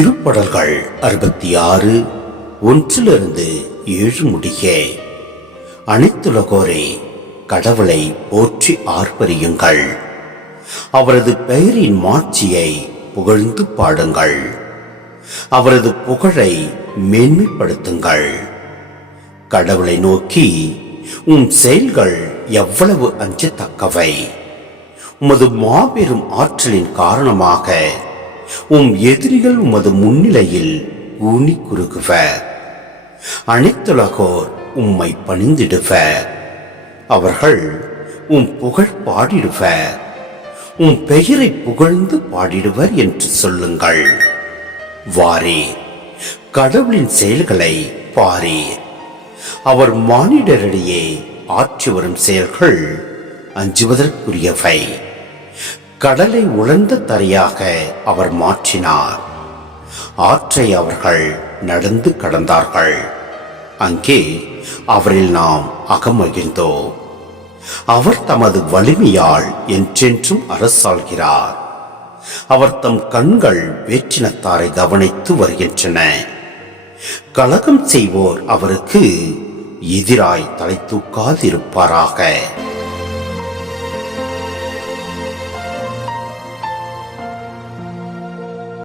திருப்படல்கள் 66 1-7 முடிய. அனைத்துலகோரே, கடவுளை போற்றி ஆர்ப்பரியுங்கள். அவரது பெயரின் மாட்சியை புகழ்ந்து பாடுங்கள். அவரது புகழை மேன்மைப்படுத்துங்கள். கடவுளை நோக்கி, உம் செயல்கள் எவ்வளவு அஞ்சத்தக்கவை! உமது மாபெரும் ஆற்றலின் காரணமாக உம் எதிரிகள் உமது முன்னிலையில் ஊனி குறுகுவர். அனைத்துலகோர் உம்மை பணிந்திடுவர். அவர்கள் உம் புகழ் பாடிடுவர். உம் பெயரை புகழ்ந்து பாடிடுவர் என்று சொல்லுங்கள். வாரே, கடவுளின் செயல்களை பாரீர். அவர் மானிடரிடையே ஆற்றி வரும் செயல்கள் அஞ்சுவதற்குரியவை. கடலை உலர்ந்த தரையாக அவர் மாற்றினார். ஆற்றை அவர்கள் நடந்து கடந்தார்கள். அங்கே அவரில் நாம் அகமகிழ்ந்தோம். அவர் தமது வலிமையால் என்றென்றும் அரசாள்கிறார். அவர் தம் கண்கள் வேற்றினத்தாரை கவனித்து வருகின்றன. கலகம் செய்வோர் அவருக்கு எதிராய் தலை தூக்காதிருப்பாராக.